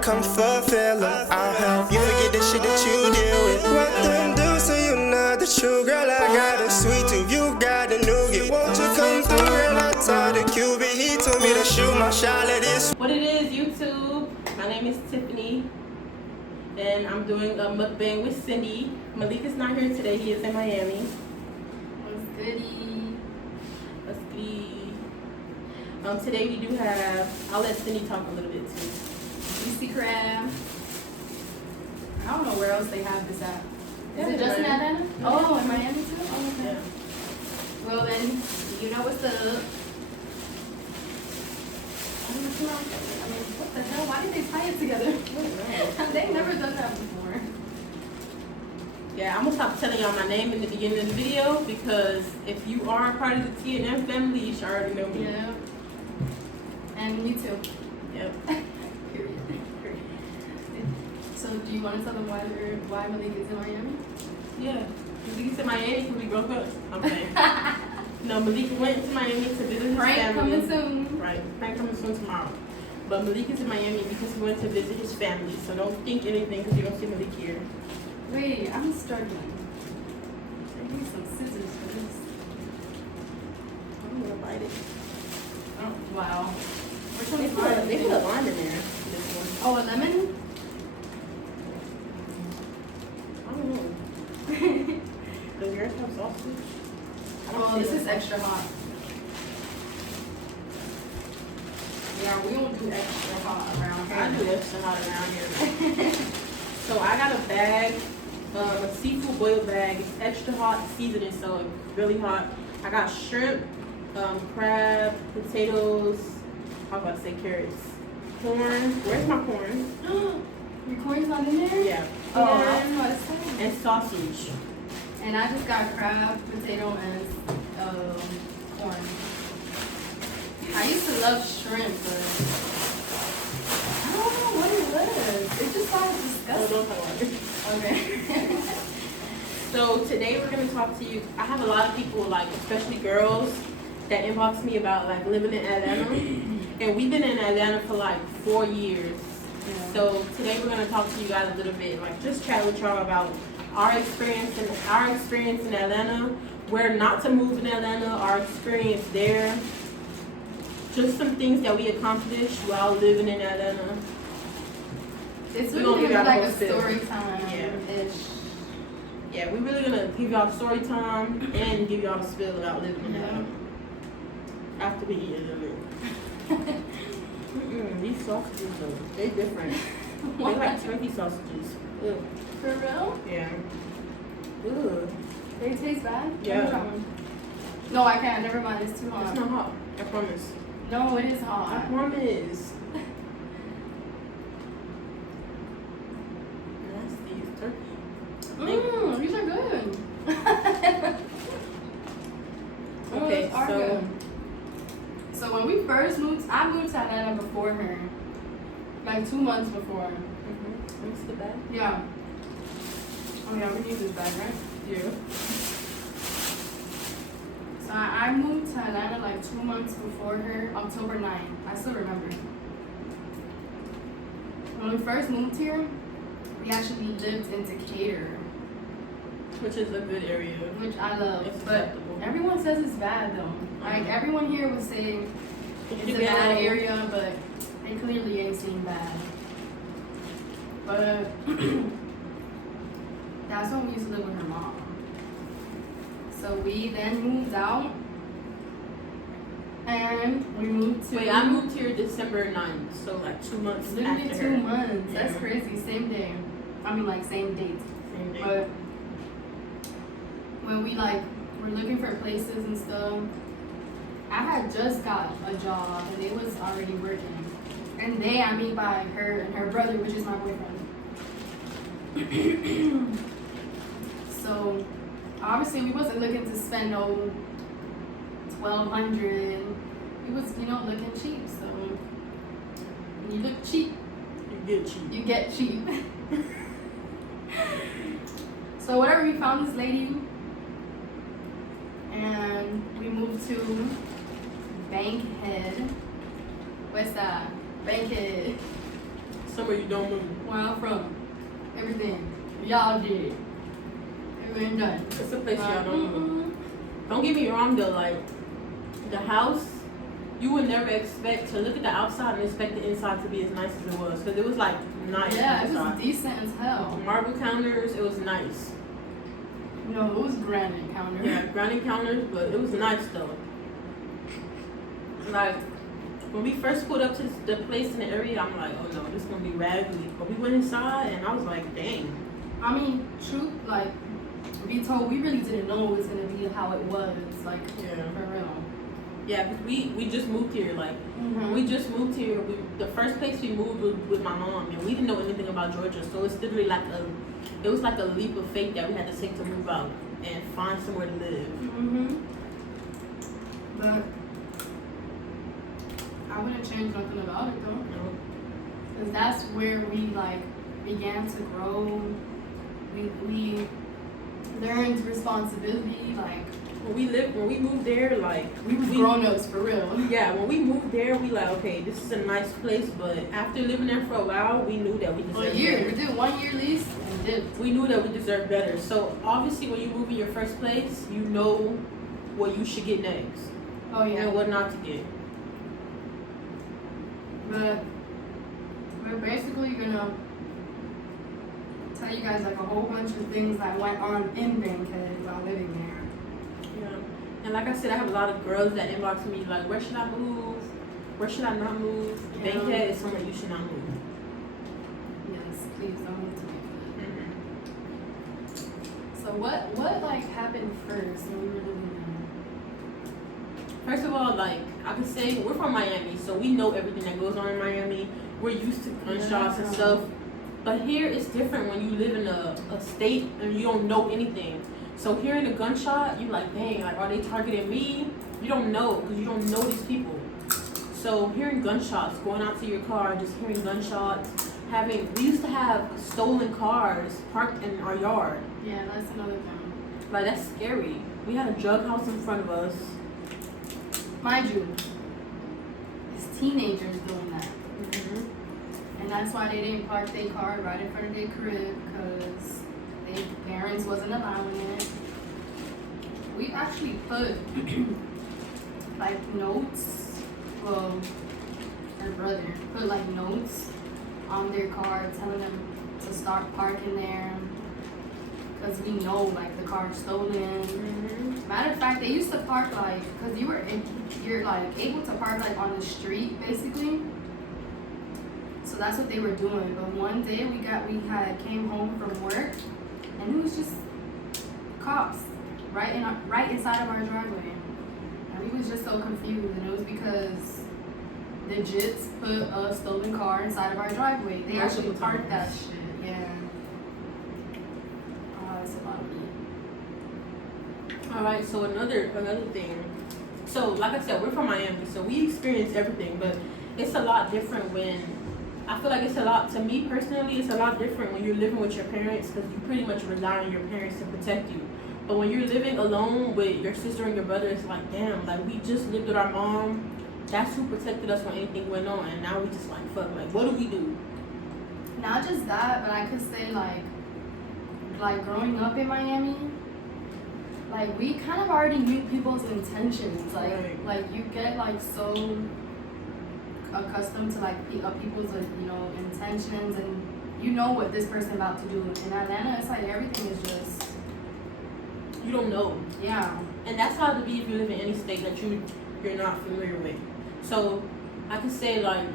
come fulfill them. I'll help you forget the shit that you deal with. What them do so you not the true girl? I got a sweet tooth, you got a nougat. Won't you come through? Girl, I told the Cuban, he told me to shoot my shot at this. What it is, YouTube? My name is Tiffany, and I'm doing a mukbang with Cindy. Malik is not here today; he is in Miami. What's goody? What's goody? Today we do have. I'll let Cindy talk a little bit too. Juicy crab. I don't know where else they have this at. Is it just in Atlanta? Oh, in Miami too? Oh, okay. Yeah. Well then, you know what's up. I mean, what the hell? Why did they tie it together? They've never done that before. Yeah, I'm gonna stop telling y'all my name in the beginning of the video because if you are a part of the T&M family, you should already know me. Yeah. And me too. Yep. Period. So do you want to tell them why Malik is in Miami? Yeah. Malik is in Miami because we broke up. I'm saying. No, Malik went to Miami to visit his Prank family. coming soon. Right. Prank coming soon tomorrow. But Malik is in Miami because he went to visit his family. So don't think anything because you don't see Malik here. Wait, I'm struggling. I need some scissors for this. I'm gonna bite it. Oh, wow. Which They one's put a mine? lime in there. This one. Oh, a lemon? I don't know. Does yours have sausage? I don't Oh, see this it. is extra hot. Yeah, we don't do extra hot around here. I do extra hot around here. So I got a bag, a seafood boil bag. It's extra hot seasoning, so it's really hot. I got shrimp, crab, potatoes. I was about to say carrots. Corn. Where's my corn? Your corn's not in there? Yeah. Oh, I Corn don't know what to say. and sausage. And I just got crab, potato, and corn. I used to love shrimp, but I don't know what it was. It just sounds Oh, disgusting. don't talk about it. Okay. So today we're gonna talk to you. I have a lot of people, like especially girls, that inbox me about like living in Atlanta, and we've been in Atlanta for like 4 years. Yeah. So today we're gonna talk to you guys a little bit, like just chat with y'all about our experience in Atlanta, where not to move in Atlanta, our experience there, just some things that we accomplished while living in Atlanta. It's We really gonna gonna be like give a y'all the whole story time ish. Yeah, we're really gonna give y'all story time and give y'all the spill about living in Atlanta. After we eat it. These sausages though, they different. They like turkey sausages. Ugh. For real? Yeah. Ugh. They taste bad? Yeah. Let me try one. No, I can't. Never mind. It's too hot. It's not hot. I promise. No, it is I hot. promise. Nasty turkey. These are good. Okay, those are so good. So when we first moved, I moved to Atlanta before her. Like 2 months before. Mix the bag. Yeah. Oh yeah, we need this bag, right? Yeah. So I moved to Atlanta like 2 months before her, October 9th. I still remember. When we first moved here, we actually lived in Decatur, Which is a good area. which I love. It's But acceptable. everyone says it's bad though. Like everyone here would say it's a Yeah. bad area, but it clearly ain't seen bad. But that's when we used to live with her mom. So we then moved out, and we moved to. Wait, I moved here December 9th, so like 2 months Literally after 2 her. months. That's Yeah. crazy. Same day. I mean, like same date. Same day. But when we like were looking for places and stuff, I had just got a job and they was already working. And they, I mean by her and her brother, which is my boyfriend. So obviously we wasn't looking to spend no $1,200. We was, looking cheap. So when you look cheap, you get cheap. So whatever, we found this lady and we moved to Bankhead. West Side. Bankhead. somewhere you don't move? Where I'm from, everything y'all did, everything done. It's a place y'all don't move. Don't get me wrong though, like the house, you would never expect to look at the outside and expect the inside to be as nice as it was, because it was like nice. Yeah, it was inside. decent as hell. Marble counters, it was nice. No, it was granite counter. Yeah, granite counters, but it was nice though. Like when we first pulled up to the place in the area, I'm like, oh no, this is gonna be raggedy. But we went inside and I was like, dang. I mean, truth, like, be told, we really didn't know it was gonna be how it was, like, Yeah. for real. Yeah, because we just moved here. Like, Mm-hmm. we just moved here. The first place we moved was with my mom, and we didn't know anything about Georgia. So it's literally like it was like a leap of faith that we had to take to move out and find somewhere to live. Mm-hmm. But I wouldn't change nothing about it though, You know? because that's where we like began to grow. We learned responsibility. Like When we moved there, like we was grown ups for real. Yeah, when we moved there, we like, okay, this is a nice place, but after living there for a while, we knew that we For a deserved year, we better. did 1 year lease and did. We knew that we deserved better. So obviously, when you move in your first place, you know what you should get next Oh yeah. and what not to get. But we're basically gonna tell you guys like a whole bunch of things that went on in Bankhead while living there. Yeah. And like I said, I have a lot of girls that inbox me like, where should I move? Where should I not move? Yeah. Bankhead is somewhere you should not move. Yes, please don't move to Bankhead. Mm-hmm. So what like happened first when we were living First of all, like I could say, we're from Miami, so we know everything that goes on in Miami. We're used to gunshots and Yeah. stuff. But here it's different when you live in a state and you don't know anything. So hearing a gunshot, you like, dang, like are they targeting me? You don't know because you don't know these people. So hearing gunshots, going out to your car, just hearing gunshots, we used to have stolen cars parked in our yard. there? Yeah, that's another thing. Like that's scary. We had a drug house in front of us. Mind you, it's teenagers doing that. Mm-hmm. And that's why they didn't park their car right in front of their crib, because their parents wasn't allowing it. We actually put like notes, well, her brother put like notes on their car telling them to start parking there, because we know like the car's stolen. Mm-hmm. Matter of fact, they used to park like, because you're like able to park like on the street basically. So that's what they were doing. But one day we came home from work and it was just cops right inside of our driveway. And we was just so confused, and it was because the Jits put a stolen car inside of our driveway. They actually Multiple parked that times. shit. Yeah. It's a lot of money. All right, so another thing. So like I said, we're from Miami, so we experience everything, but it's a lot different when, I feel like it's a lot, to me personally, it's a lot different when you're living with your parents, because you pretty much rely on your parents to protect you. But when you're living alone with your sister and your brother, it's like, damn, like we just lived with our mom. That's who protected us when anything went on, and now we just like, fuck, like what do we do? Not just that, but I could say like growing up in Miami, like we kind of already knew people's intentions. Like Right. like you get like so accustomed to like people's intentions, and you know what this person about to do. In Atlanta, it's like everything is just You don't know. yeah. And that's how to be if you live in any state that you're not familiar with. So I could say like,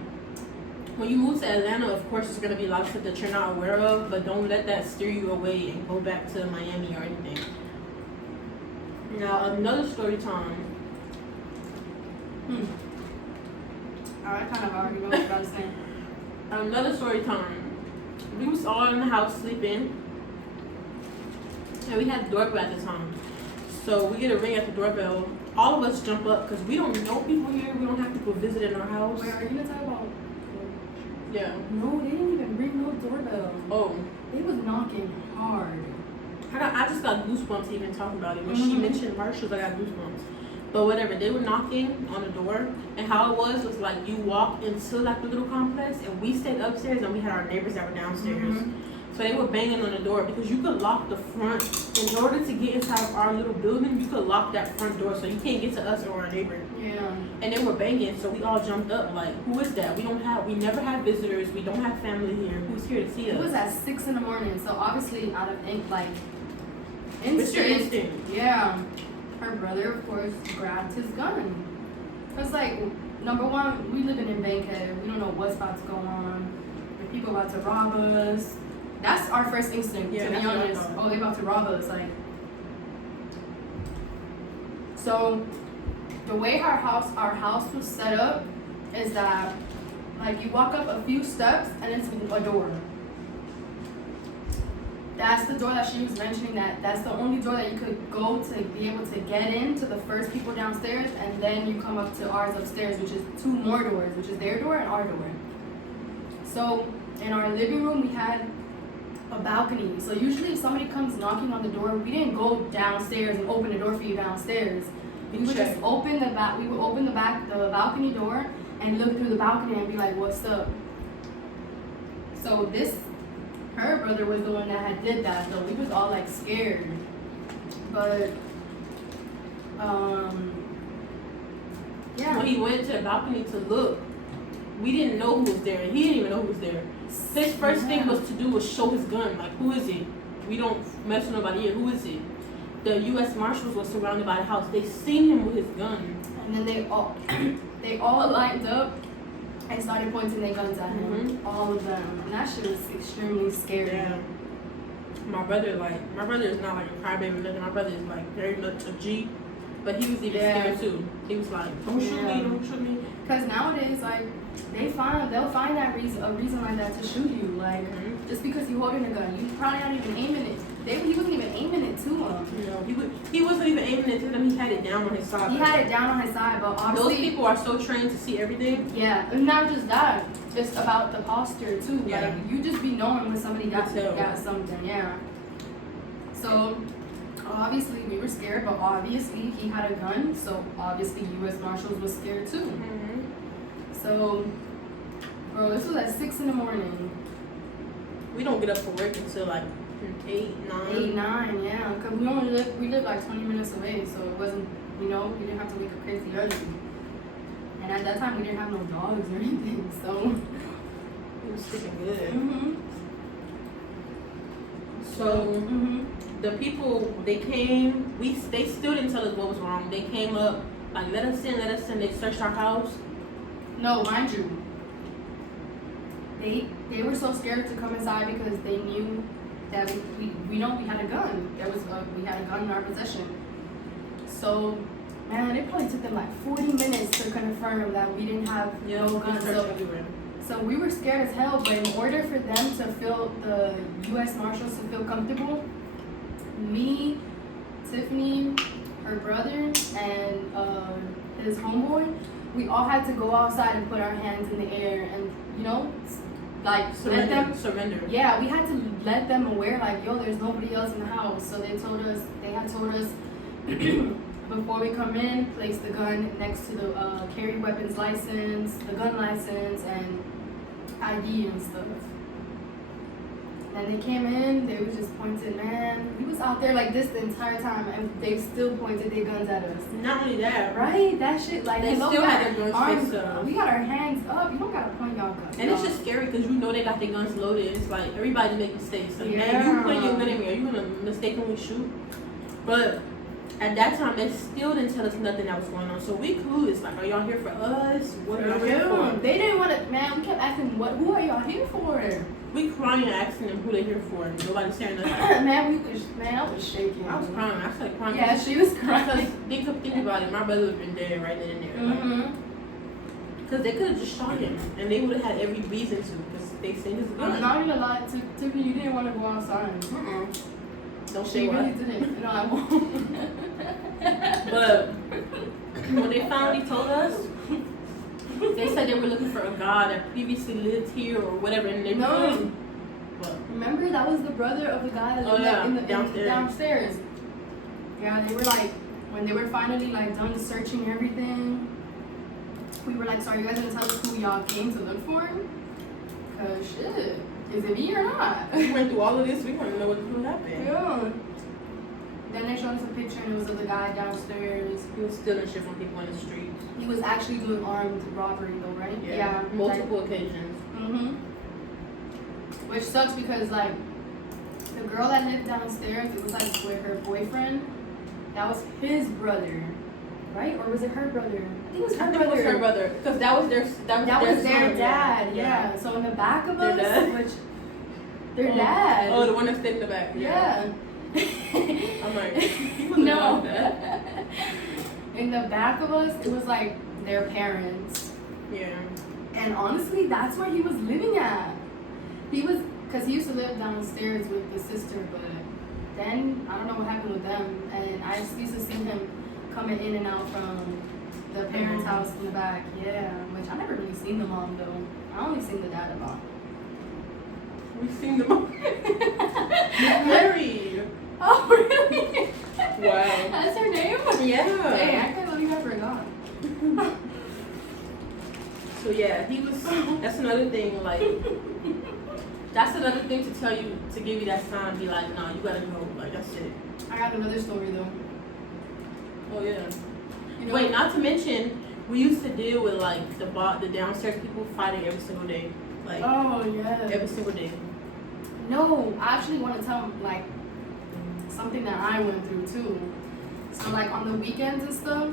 when you move to Atlanta, of course there's gonna be a lot of stuff that you're not aware of, but don't let that steer you away and go back to Miami or anything. Now another story time. I kind of already know what you're about to say. Another story time. We was all in the house sleeping, and we had the doorbell at the time. So we get a ring at the doorbell. All of us jump up because we don't know people here. We don't have people visiting our house. Wait, are you gonna talk about? Yeah. No, they didn't even ring no doorbell. Oh. They was knocking hard. I just got goosebumps even talking about it. When she Mhm. mentioned Marshals, I got goosebumps. But whatever, they were knocking on the door, and how it was like you walk into like the little complex, and we stayed upstairs, and we had our neighbors that were downstairs. So they were banging on the door because you could lock the front. In order to get inside of our little building, you could lock that front door so you can't get to us or our neighbor. Yeah. And they were banging, so we all jumped up like, who is that? We never have visitors. We don't have family here. Who's here to see us? It was at 6 in the morning, so obviously out of like What's your instinct. instinct? Yeah. Her brother, of course, grabbed his gun. It's like, number one, we living in Bankhead. We don't know what's about to go on. The people about to rob us. That's our first instinct, Yeah, to be that's what I honest. thought. Oh, they about to rob us, like. So, the way our house was set up is that, like, you walk up a few steps and it's a door. That's the door that she was mentioning, that's the only door that you could go to be able to get in to the first people downstairs, and then you come up to ours upstairs, which is 2 more doors, which is their door and our door. So, in our living room, we had a balcony. So usually if somebody comes knocking on the door, we didn't go downstairs and open the door for you downstairs. We would just open the balcony door and look through the balcony and be like, what's up? So her brother was the one that had did that, so we was all like scared. But yeah. When he went to the balcony to look, we didn't know who was there. He didn't even know who was there. His first thing was to do was show his gun. Like, who is it? We don't mess with nobody here. Who is it? The U.S. Marshals was surrounded by the house. They seen him with his gun. And then they all lined up and started pointing their guns at him. All of them. And that shit was extremely scary. Yeah. My brother is not like a crybaby or nothing. My brother is like very much a G. But he was even scared too. He was like, don't shoot me, don't shoot me. Because nowadays, like, they'll find a reason like that to shoot you. Like, just because you holding a gun, you probably not even aiming it. He wasn't even aiming it to him. You know, he wasn't even aiming it to them. He had it down on his side. He had it down on his side, but obviously those people are so trained to see everything. Yeah, and not just that, just about the posture too. Yeah. Like, you just be knowing when somebody got something. Yeah. So obviously we were scared, but obviously he had a gun, so obviously U.S. Marshals was scared too. So, bro, this was at 6 in the morning. We don't get up for work until like 8, 9. 8, 9, yeah. Cause we lived like 20 minutes away, so it wasn't, we didn't have to wake up crazy early. And at that time we didn't have no dogs or anything, so. It was freaking good. So the people, they came, they still didn't tell us what was wrong. They came up, like, let us in. They searched our house. No, mind you, they were so scared to come inside because they knew that we know we had a gun. We had a gun in our possession. So, man, it probably took them like 40 minutes to confirm that we didn't have no gun. So we were scared as hell, but in order for them to feel, the U.S. Marshals to feel comfortable, me, Tiffany, her brother, and his homeboy, we all had to go outside and put our hands in the air and, like, let them surrender. Yeah, we had to let them aware, like, yo, there's nobody else in the house. So they had told us before we come in, place the gun next to the carry weapons license, the gun license, and ID and stuff. And they came in, they was just pointing, man. We was out there like this the entire time, and they still pointed their guns at us. Not only that, right? That shit, like, they still had their guns faced up. We got our hands up. You don't gotta point y'all guns. And it's just scary because they got their guns loaded. It's like everybody make mistakes. Like, Yeah. man, you putting your gun in me, are you gonna mistakenly shoot? But at that time, they still didn't tell us nothing that was going on. So we clueless. Like, are y'all here for us? What are y'all here for? They didn't want to, man. We kept asking, who are y'all here for? We crying and asking them who they here for, and nobody saying nothing. Man, I was shaking. I was crying. I started crying. Yeah, she was crying. Because think about it. My brother would have been dead right then and there. Because they could have just shot him, and they would have had every reason to, because they seen his gun. I'm not even lie to Tiffany. You didn't want to go outside. Don't She say really what. didn't. I won't. But when they finally told us, they said they were looking for a guy that previously lived here or whatever in their neighborhood. But remember, that was the brother of the guy that lived downstairs. downstairs. Yeah, they were like, when they were finally like done searching everything, we were like, so are you guys gonna tell us who y'all came to look for? Cause shit, is it me or not? We went through all of this. We want to know what happened. Yeah. Then they showed us a picture and it was of the guy downstairs. He was stealing shit from people in the streets. He was actually doing armed robbery though, right? Yeah. Multiple occasions. Which sucks because like the girl that lived downstairs, it was like with her boyfriend. That was his brother, right? Or was it her brother? I think it was her brother. It was her brother, because that was their dad. Yeah. So in the back of us, which their dad. Oh, the one that stayed in the back. Yeah. I'm like, no. In the back of us, it was like their parents. Yeah. And honestly, that's where he was living at. Because he used to live downstairs with the sister, but then I don't know what happened with them. And I just used to see him coming in and out from the parents' house in the back. Yeah, which I never really seen the mom though. I only seen the dad a lot. We've seen the mom. Married. Oh, really? Wow. That's her name? Yeah. Dang, I can't believe I forgot. So yeah, he was. That's another thing. Like, that's another thing to tell you, to give you that sign. Be like, nah, you gotta go. Like, that's it. I got another story though. Oh yeah. You know, Wait, not to mention, we used to deal with like the downstairs people fighting every single day. Like, oh yeah. every single day. No, I actually want to tell like something that I went through too. So like on the weekends and stuff,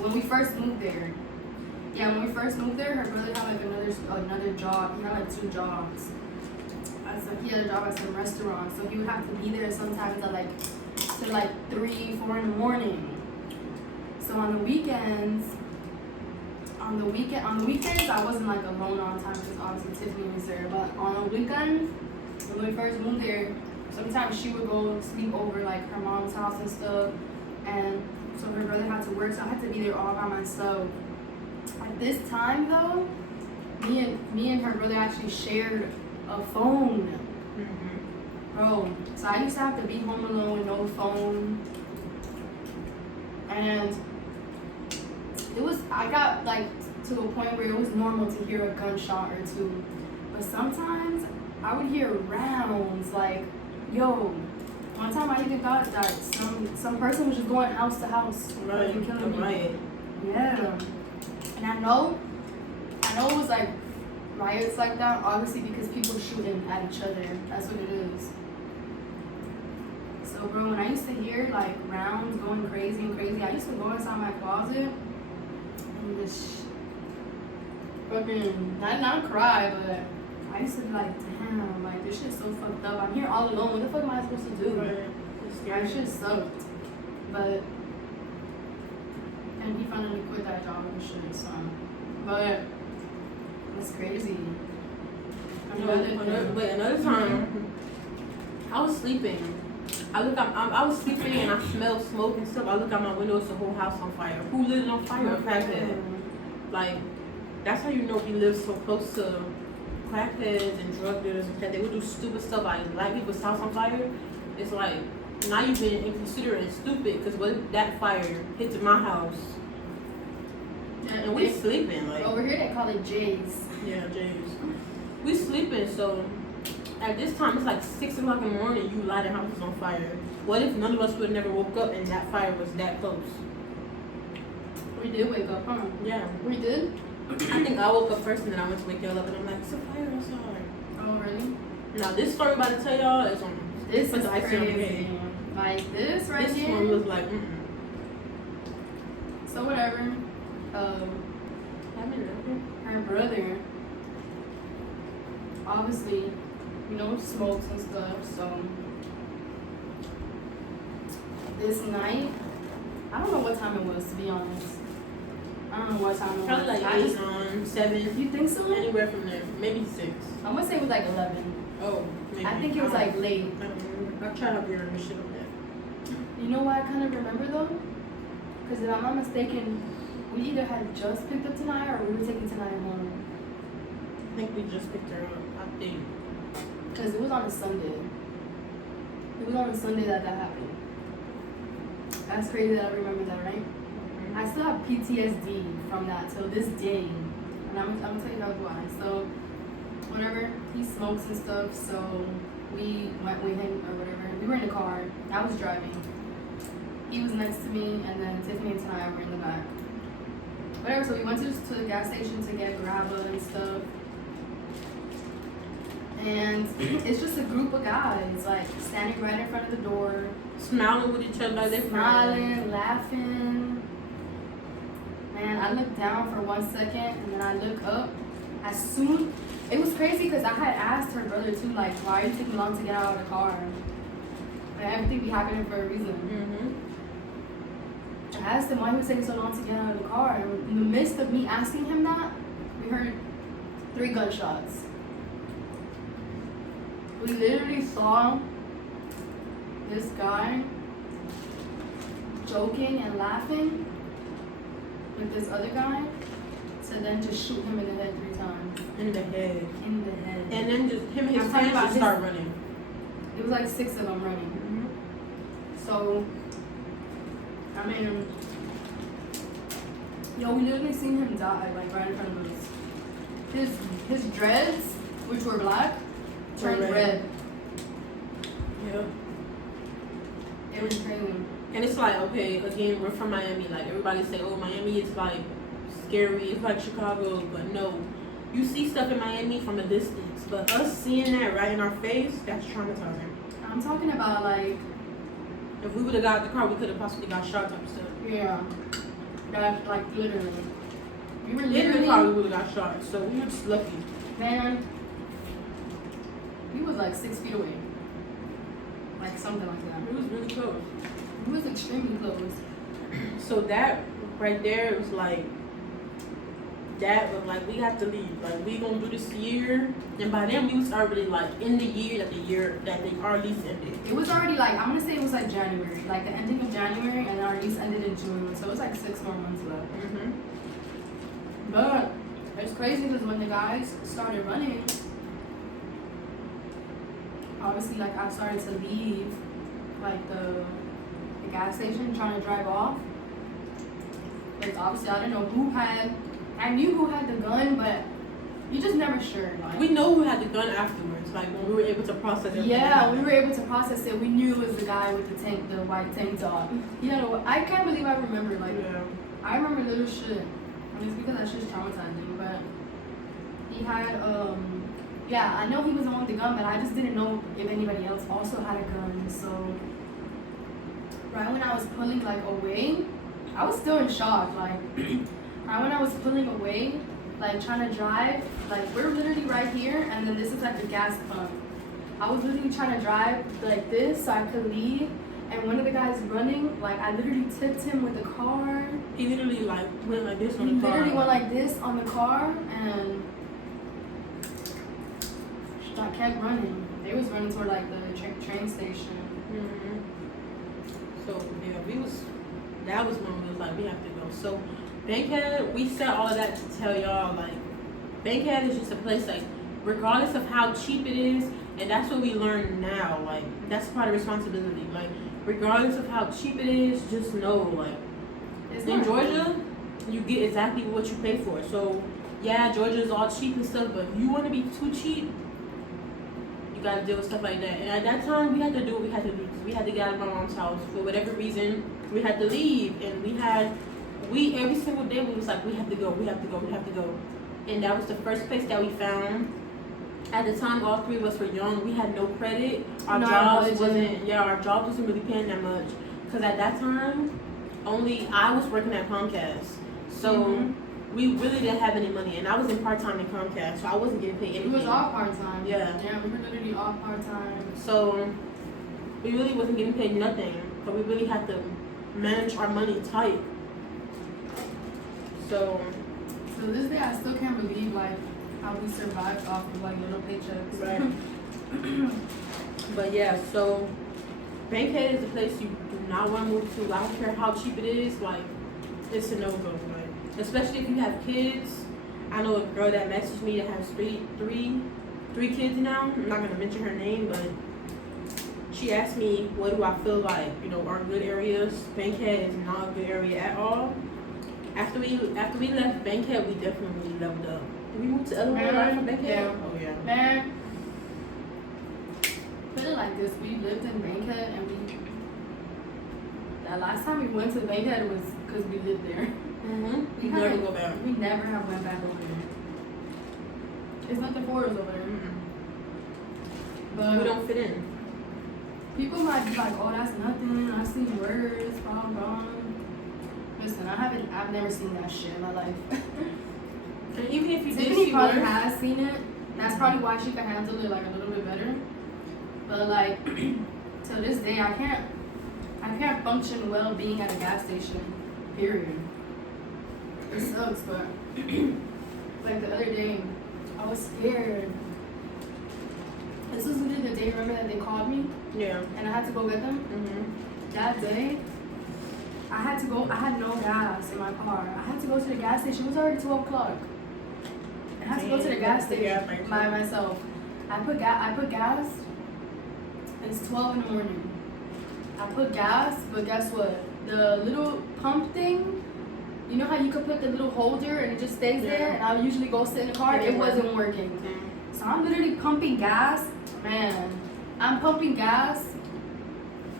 when we first moved there, her brother had like another job. He had like 2 jobs. So he had a job at some restaurant, so he would have to be there sometimes at like till like 3, 4 in the morning. So on the weekends, I wasn't like alone all the time because obviously Tiffany was there. But on the weekends, when we first moved there, sometimes she would go sleep over like her mom's house and stuff. And so her brother had to work, so I had to be there all by myself. At this time though, me and her brother actually shared a phone. Bro, so I used to have to be home alone with no phone. And I got like to a point where it was normal to hear a gunshot or 2. But sometimes I would hear rounds like, yo, one time I even thought that some person was just going house to house and killing me. Right. Yeah. And I know it was like riots like that, obviously because people shooting at each other. That's what it is. So bro, when I used to hear like rounds going crazy, I used to go inside my closet and just fucking not cry, but I used to be like, damn, like this shit's so fucked up. I'm here all alone. What the fuck am I supposed to do? Right. That shit sucked. But and he finally quit that job and shit, so but it's crazy. Another time, I was sleeping. I was sleeping and I smelled smoke and stuff. I look out my window, it's the whole house on fire. Who lit on fire? A crackhead. Like, that's how you know we live so close to crackheads and drug dealers and that they would do stupid stuff like light people's house on fire. It's like, now you've been inconsiderate and stupid because what if that fire hits my house? And we sleeping. Like, over here they call it J's. Yeah, J's. We sleeping, so at this time it's like 6 o'clock in the morning, you light the house on fire. What if none of us would have never woke up and that fire was that close? We did wake up, huh? Yeah. We did? I think I woke up first and then I went to wake y'all up and I'm like, it's a fire outside. Oh, really? Now this story I'm about to tell y'all is on This is the icing on the crazy. cake. Like this right This here? one was like, So whatever. Her brother, obviously, smokes and stuff, so this night, I don't know what time it was, to be honest. I don't know what time it was. probably like 8, 9, 7. You think so? Anywhere from there. Maybe 6. I'm gonna say it was like 11. Oh, maybe. I think it was like late. I don't remember. I'll try to be on shit on that. You know what I kind of remember though? Because if I'm not mistaken, we either had just picked up tonight or we were taking tonight home. I think we just picked her up. I think. Because it was on a Sunday. It was on a Sunday that happened. That's crazy that I remember that, right? I still have PTSD from that till this day. And I'm gonna tell you guys why. So, whenever he smokes and stuff, so we went with him or whatever. We were in the car. I was driving. He was next to me, and then Tiffany and Tanaya were in the back. Whatever, so we went to the gas station to get grabba and stuff. And it's just a group of guys, like, standing right in front of the door. Smiling with each other like they're Smiling, laughing. Man, I looked down for 1 second, and then I look up. As soon, it was crazy because I had asked her brother too, like, why are you taking long to get out of the car? And everything be happening for a reason. I asked him why he was taking so long to get out of the car. And in the midst of me asking him that, we heard 3 gunshots. We literally saw this guy joking and laughing with this other guy, to then just shoot him in the head 3 times. in the head. In the head. And then just him and his I'm talking friends about just start running. It was like 6 of them running. So, I mean, yo, we literally seen him die, like, right in front of us. His dreads, which were black, turned red. Yeah. It was crazy. And it's like, okay, again, we're from Miami. Like, everybody say, oh, Miami is like scary. It's like Chicago. But no, you see stuff in Miami from a distance. But us seeing that right in our face, that's traumatizing. I'm talking about, like, If we would have got the car, we could have possibly got shot type of stuff. yeah, that's like literally. We were In the car, we literally, would have got shot. So we were just lucky. man, he was like 6 feet away. Like something like that. It was really close. He was extremely close. So that right there was like, that was like, we have to leave. Like, we gonna do this year. And by then, we was already like in the year that our lease ended. It was already like, I'm gonna say it was like January, like the ending of January, and then our lease ended in June. So it was like 6 more months left. But it's crazy because when the guys started running, obviously, like, I started to leave, like, the gas station, trying to drive off. Like, obviously, I didn't know who had, I knew who had the gun, but you just never sure. Like, We know who had the gun afterwards, like when we were able to process it. yeah, we were able to process it. We knew it was the guy with the white tank top. You know, I can't believe I remember, like, Yeah. I remember little shit. I mean, it's because that shit's traumatizing, but he had, yeah, I know he was the one with the gun, but I just didn't know if anybody else also had a gun. So, right when I was pulling, like, away, I was still in shock. Like, right when I was pulling away, like, trying to drive, like, we're literally right here, and then this is like the gas pump. I was literally trying to drive like this so I could leave, and one of the guys running, like, I literally tipped him with the car. He literally like went like this on He the car. literally went like this on the car, and I kept running. They was running toward, like, the train station. So yeah, that was when we was like, we have to go. So Bankhead, we said all of that to tell y'all, like, Bankhead is just a place, like, regardless of how cheap it is, and that's what we learn now, like, that's part of responsibility. Like, regardless of how cheap it is, just know, like, in Georgia, you get exactly what you pay for. So yeah, Georgia is all cheap and stuff, but if you want to be too cheap, you gotta deal with stuff like that. And at that time, we had to do what we had to do. We had to get out of my mom's house for whatever reason. We had to leave, and we every single day we was like, we have to go, we have to go, we have to go. And that was the first place that we found. At the time, all 3 of us were young. We had no credit. Our jobs wasn't really paying that much. Cause at that time, only I was working at Comcast, so we really didn't have any money, and I was in part-time in Comcast, so I wasn't getting paid anything. It was all part-time. Yeah. Yeah, we were literally all part-time. So we really wasn't getting paid nothing, so we really had to manage our money tight. So to this day, I still can't believe, like, how we survived off of, like, little paychecks. Right. But yeah, so Bankhead is a place you do not want to move to. I don't care how cheap it is, like, it's a no-go, like, especially if you have kids. I know a girl that messaged me that has three kids now. I'm not gonna mention her name, but she asked me, what do I feel like, you know, are good areas. Bankhead is not a good area at all. After we left Bankhead, we definitely leveled up. Did we move to Illinois right from Bankhead? Yeah. Oh yeah. Man, put it like this: we lived in Bankhead, and the last time we went to Bankhead was because we lived there. We never go back. We never have went back over there. It's nothing for us over there. But We don't fit in. people might be like, "Oh, that's nothing. I've seen worse." Blah blah. Listen, I've never seen that shit in my life. And even if you did Tiffany see probably worse, has seen it. That's probably why she can handle it like a little bit better. But like, to this day, I can't function well being at a gas station. Period. It sucks, but like the other day, I was scared. This was literally the day, remember, that they called me yeah. and I had to go get them. That day, I had no gas in my car. I had to go to the gas station. It was already 12 o'clock. I had to go to the gas station by myself. I put gas. It's 12 in the morning. I put gas, but guess what? The little pump thing, you know how you could put the little holder and it just stays there? And I usually go sit in the car. It wasn't working. So I'm literally pumping gas. Man, I'm pumping gas.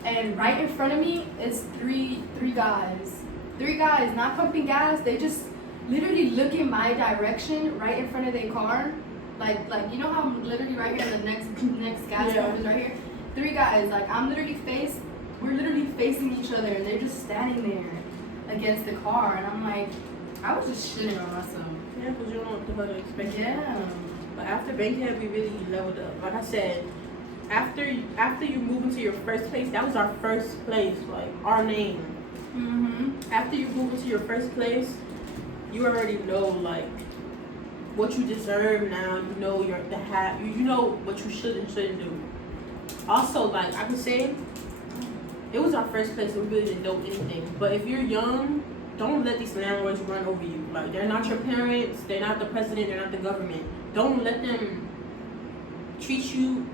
And right in front of me is three guys. 3 guys not pumping gas. They just literally look in my direction right in front of their car. Like you know how I'm literally right here, the next gas pump is right here. 3 guys, like we're literally facing each other and they're just standing there against the car, and I'm like, I was just shitting on myself. Yeah, because you don't know what to expect. Yeah. But after Bankhead, we really leveled up. Like I said, after you move into your first place, that was our first place, like our name. After you move into your first place, you already know like what you deserve now. You know you know what you should and shouldn't do. Also, like I could say, it was our first place, so we really didn't know anything. But if you're young, don't let these landlords run over you. Like, they're not your parents, they're not the president, they're not the government. Don't let them treat you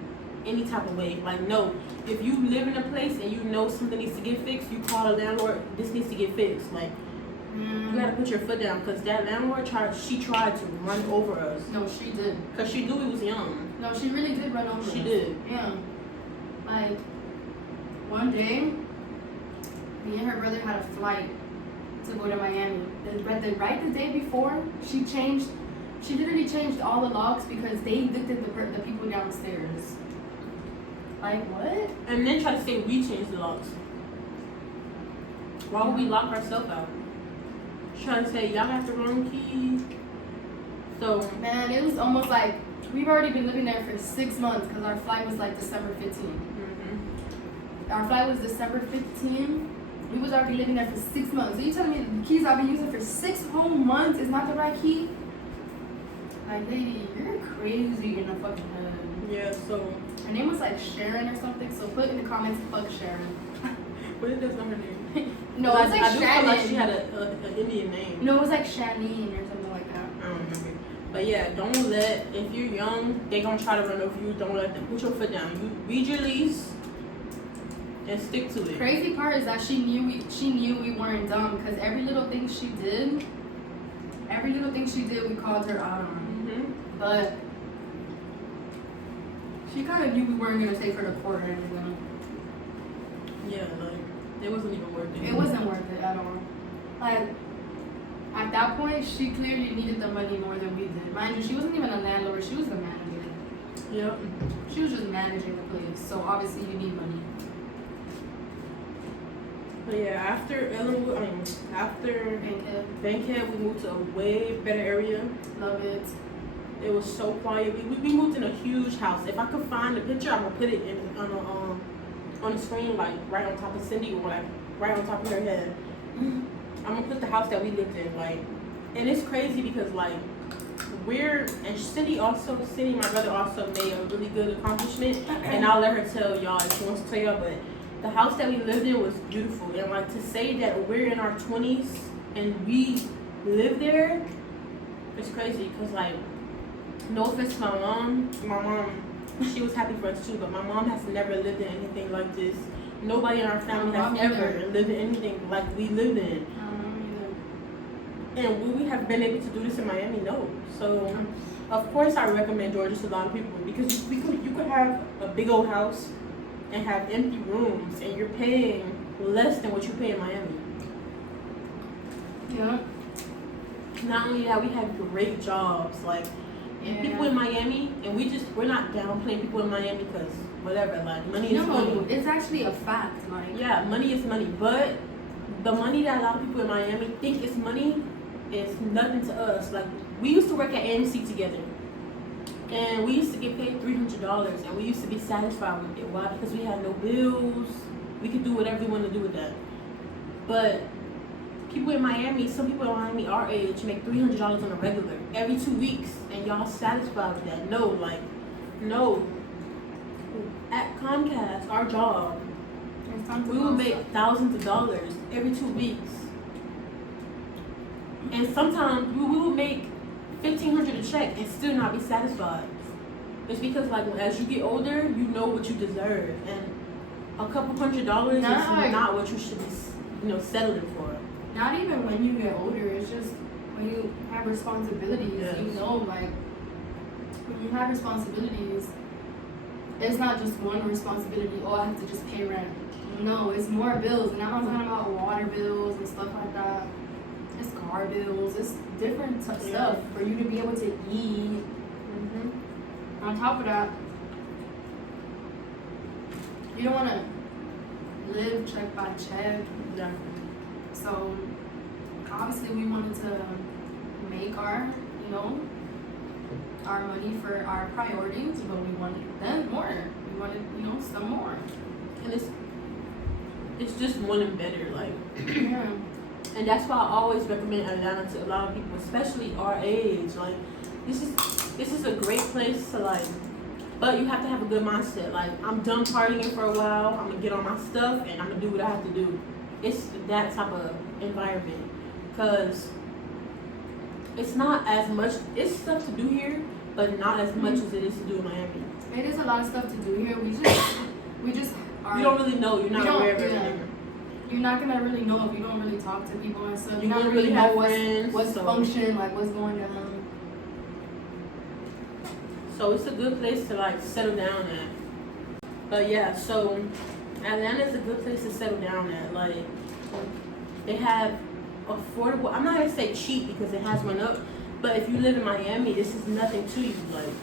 any type of way. Like, no, if you live in a place and you know something needs to get fixed, you call a landlord, this needs to get fixed. Like, you gotta put your foot down, because that landlord tried to run over us. No, she did. Because she knew we was young. No, she really did run over us. She did. Yeah. Like, one day, me and her brother had a flight to go to Miami. Right the day before, she literally changed all the locks because they looked at the people downstairs. Like, what? And then try to say we changed the locks. Why would we lock ourselves out? She trying to say y'all have the wrong key. So Man, it was almost like we've already been living there for 6 months because our flight was like December 15th. Our flight was December 15th. We was already living there for 6 months. So you telling me the keys I've been using for 6 whole months is not the right key? Like, lady, you're crazy in the fucking head. yeah, so Her name was like Sharon or something. So put in the comments, fuck Sharon. what is this number name? No, it's like I do feel like Shannon. she had an Indian name. No, it was like Shanine or something like that. I don't remember. But yeah, don't let, if you're young, they gonna try to run over you. Don't let them. Put your foot down. You read your lease and stick to it. Crazy part is that she knew we weren't dumb because every little thing she did, we called her out on. But she kind of knew we weren't gonna take her to court or anything. Yeah, like it wasn't even worth it. It wasn't worth it at all. Like, at that point, she clearly needed the money more than we did. Mind you, she wasn't even a landlord; she was the manager. Yep. She was just managing the place, so obviously you need money. But yeah, after Bankhead, we moved to a way better area. Love it. It was so quiet. We moved in a huge house. If I could find the picture, I'm gonna put it on the screen, like right on top of Cindy, or like right on top of her head. I'm gonna put the house that we lived in, like, and it's crazy because like Cindy, my brother also made a really good accomplishment, and I'll let her tell y'all if she wants to tell y'all, but the house that we lived in was beautiful, and like to say that we're in our 20s and we live there, it's crazy because like, no offense to my mom, she was happy for us too. But my mom has never lived in anything like this. Nobody in our family My has mom ever either. lived in anything like we lived in. And would we have been able to do this in Miami? No. So, of course, I recommend Georgia to a lot of people because you could have a big old house and have empty rooms, and you're paying less than what you pay in Miami. Yeah. Not only that, we have great jobs. Like, and people in Miami, and we're not downplaying people in Miami because whatever. Like, money is money. No, it's actually a fact. Like, Yeah, money is money, but the money that a lot of people in Miami think is money is nothing to us. Like, we used to work at AMC together, and we used to get paid $300, and we used to be satisfied with it. Why? Because we had no bills. We could do whatever we want to do with that. But people in Miami, some people in Miami our age make $300 on a regular every 2 weeks, and y'all satisfied with that? No, like, no. At Comcast, our job, we would make thousands of dollars every 2 weeks. And sometimes we would make $1,500 a check and still not be satisfied. It's because, like, as you get older, you know what you deserve, and a couple $100 is not what you should be, settling for. not even when you get older. It's just when you have responsibilities. Yes. You know, like when you have responsibilities, it's not just one responsibility. Oh, I have to just pay rent. No, it's more bills, and I'm not talking about water bills and stuff like that. It's car bills. It's different stuff for you to be able to eat. Mm-hmm. On top of that, you don't want to live check by check. Yeah. So obviously we wanted to make our money for our priorities, but we wanted then more. We wanted, some more. And it's just wanting better, like. Yeah. And that's why I always recommend Atlanta to a lot of people, especially our age. Like, this is a great place to, like, but you have to have a good mindset. Like, I'm done partying for a while. I'm gonna get on my stuff and I'm gonna do what I have to do. It's that type of environment, because it's not as much. It's stuff to do here, but not as much as it is to do in Miami. It is a lot of stuff to do here. We just are. You don't really know. You're not aware of everything. You're not gonna really know if you don't really talk to people and stuff. You don't don't really have know friends, what's so. function, like what's going on. So it's a good place to, like, settle down at. But yeah, so Atlanta is a good place to settle down at. Like, they have affordable. I'm not gonna say cheap because it has went up, but if you live in Miami, this is nothing to you. Like,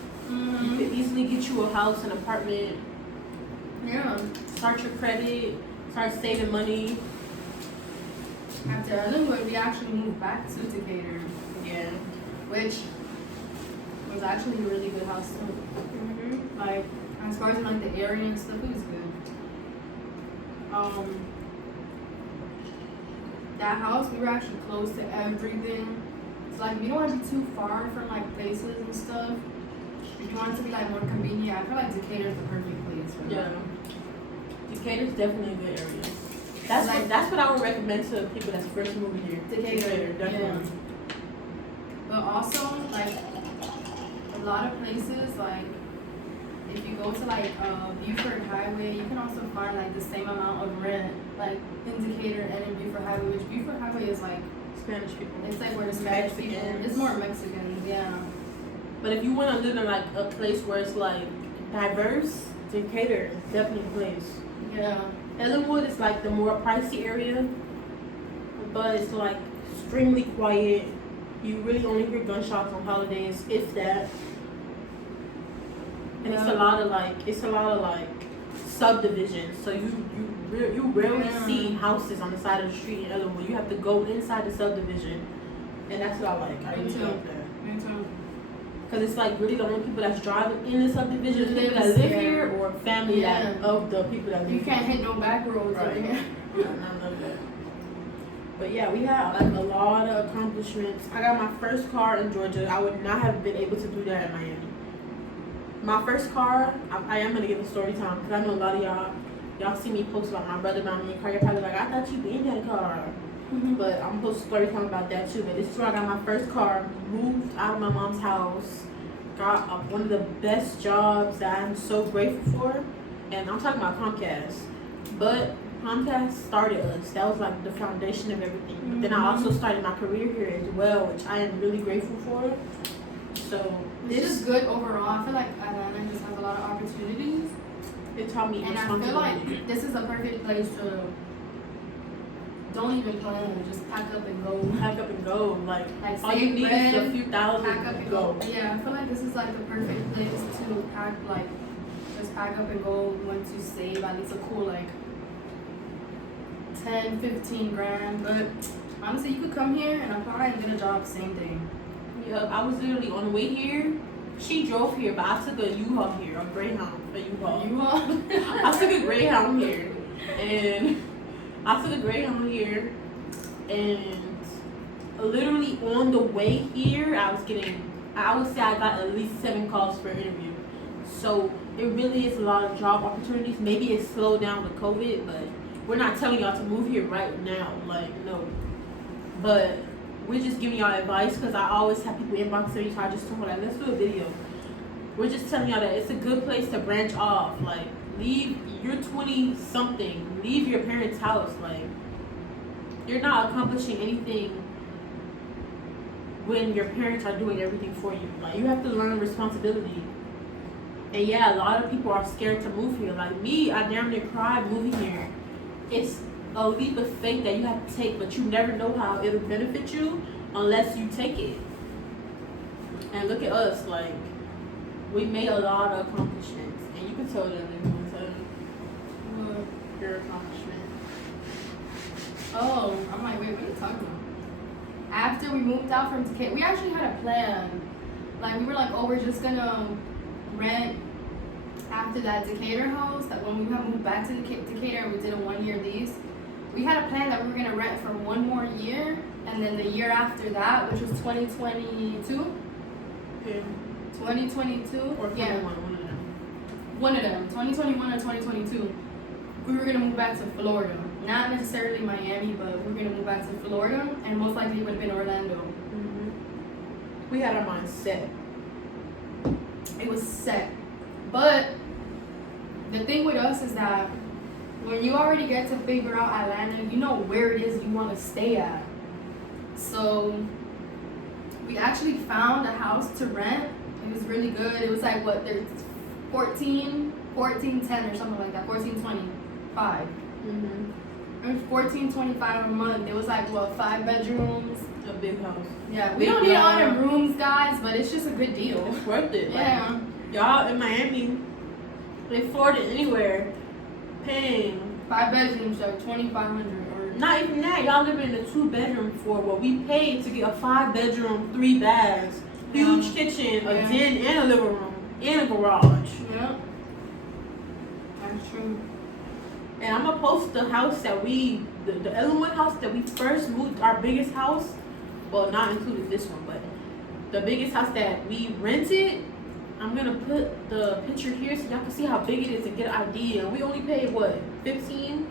you could easily get you a house, an apartment. Yeah. Start your credit. Start saving money. After Ellenwood, we actually moved back to Decatur, Yeah. which was actually a really good house too. Mm-hmm. Like, as far as like the area and stuff, it was good. That house, we were actually close to everything. It's like, you don't want to be too far from like places and stuff. If you want it to be like more convenient, I feel like Decatur is the perfect place for that. Decatur's definitely a good area. That's what I would recommend to people that's first moving here. Decatur, definitely. yeah. But also, like, a lot of places, like, if you go to like Buford Highway, you can also find like the same amount of rent, like in Decatur and in Buford Highway, which Buford Highway is like Spanish people. It's like where the Spanish people. It's more Mexicans, yeah. But if you want to live in like a place where it's like diverse, Decatur is definitely a place. Yeah. Ellenwood is like the more pricey area, but it's like extremely quiet. You really only hear gunshots on holidays, if that. And it's a lot of like subdivisions. So you rarely see houses on the side of the street in Ellenwood. You have to go inside the subdivision, and that's what I like. I really like that. Me too. Cause it's like really the only people that's driving in the subdivision, people that live here, or family that of the people that live. You can't hit no back roads over here. None of that. But yeah, we had like a lot of accomplishments. I got my first car in Georgia. I would not have been able to do that in Miami. My first car, I am gonna give a story time because I know a lot of y'all see me post about my brother buying me a car. You're probably like, I thought you been had a car. But I'm supposed to story time about that too. But this is where I got my first car, moved out of my mom's house, got one of the best jobs that I'm so grateful for, and I'm talking about Comcast. But Comcast started us. That was like the foundation of everything. But then I also started my career here as well, which I am really grateful for. So It's just good overall. I feel like Atlanta just has a lot of opportunities. it taught me And I feel responsibility. like this is a perfect place to don't even plan, just pack up and go. Pack up and go. Like all you save need bread, is a few thousand. pack up and go. Yeah, I feel like this is like the perfect place to pack, like, just pack up and go once you save at least a cool, like, 10, 15 grand. But honestly, you could come here and apply and get a job same thing. Yep, I was literally on the way here. She drove here, but I took a U-Haul here, a Greyhound, a U-Haul. I took a Greyhound here, and literally on the way here, I would say I got at least 7 calls for an interview. So it really is a lot of job opportunities. Maybe it's slowed down with COVID, but we're not telling y'all to move here right now. Like, no. But we're just giving y'all advice because I always have people inbox me, so I just told her, like, let's do a video. We're just telling y'all that it's a good place to branch off. Like, you're 20 something, leave your parents' house. Like, you're not accomplishing anything when your parents are doing everything for you. Like, you have to learn responsibility. And yeah, a lot of people are scared to move here. Like me, I damn near cried moving here. It's a leap of faith that you have to take, but you never know how it'll benefit you unless you take it. And look at us, like, we made a lot of accomplishments. And you can tell them if you want to tell them your accomplishment. Oh, I'm like, wait, what are you talking about? After we moved out from Decatur, we actually had a plan. Like, we were like, oh, we're just gonna rent after that Decatur house. That when we had moved back to Decatur and we did a 1-year lease, we had a plan that we were gonna rent for 1 more year, and then the year after that, which was 2022. Yeah. 2022 Or yeah, 21, one of them, 2021 or 2022. We were gonna move back to Florida. Not necessarily Miami, but we were gonna move back to Florida, and most likely it would have been Orlando. Mm-hmm. We had our mind set. It was set. But the thing with us is that when you already get to figure out Atlanta, you know where it is you want to stay at. So we actually found a house to rent. It was really good. It was like, what, there's 1410 or something like that, 1425. Mm-hmm. It was 1425 a month. It was like, what, 5 bedrooms? A big house. Yeah, we don't need all the rooms, guys, but it's just a good deal. It's worth it. Yeah. Like, y'all in Miami, in Florida, anywhere, paying 5 bedrooms are $2,500 or not even that. Y'all living in a 2-bedroom for what we paid to get a 5-bedroom, 3 baths, huge kitchen, a den, and a living room, and a garage. Yeah, that's true. And I'm gonna post the house that the Ellenwood house that we first moved, our biggest house. Well, not including this one, but the biggest house that we rented. I'm gonna put the picture here so y'all can see how big it is and get an idea. We only paid what, 15?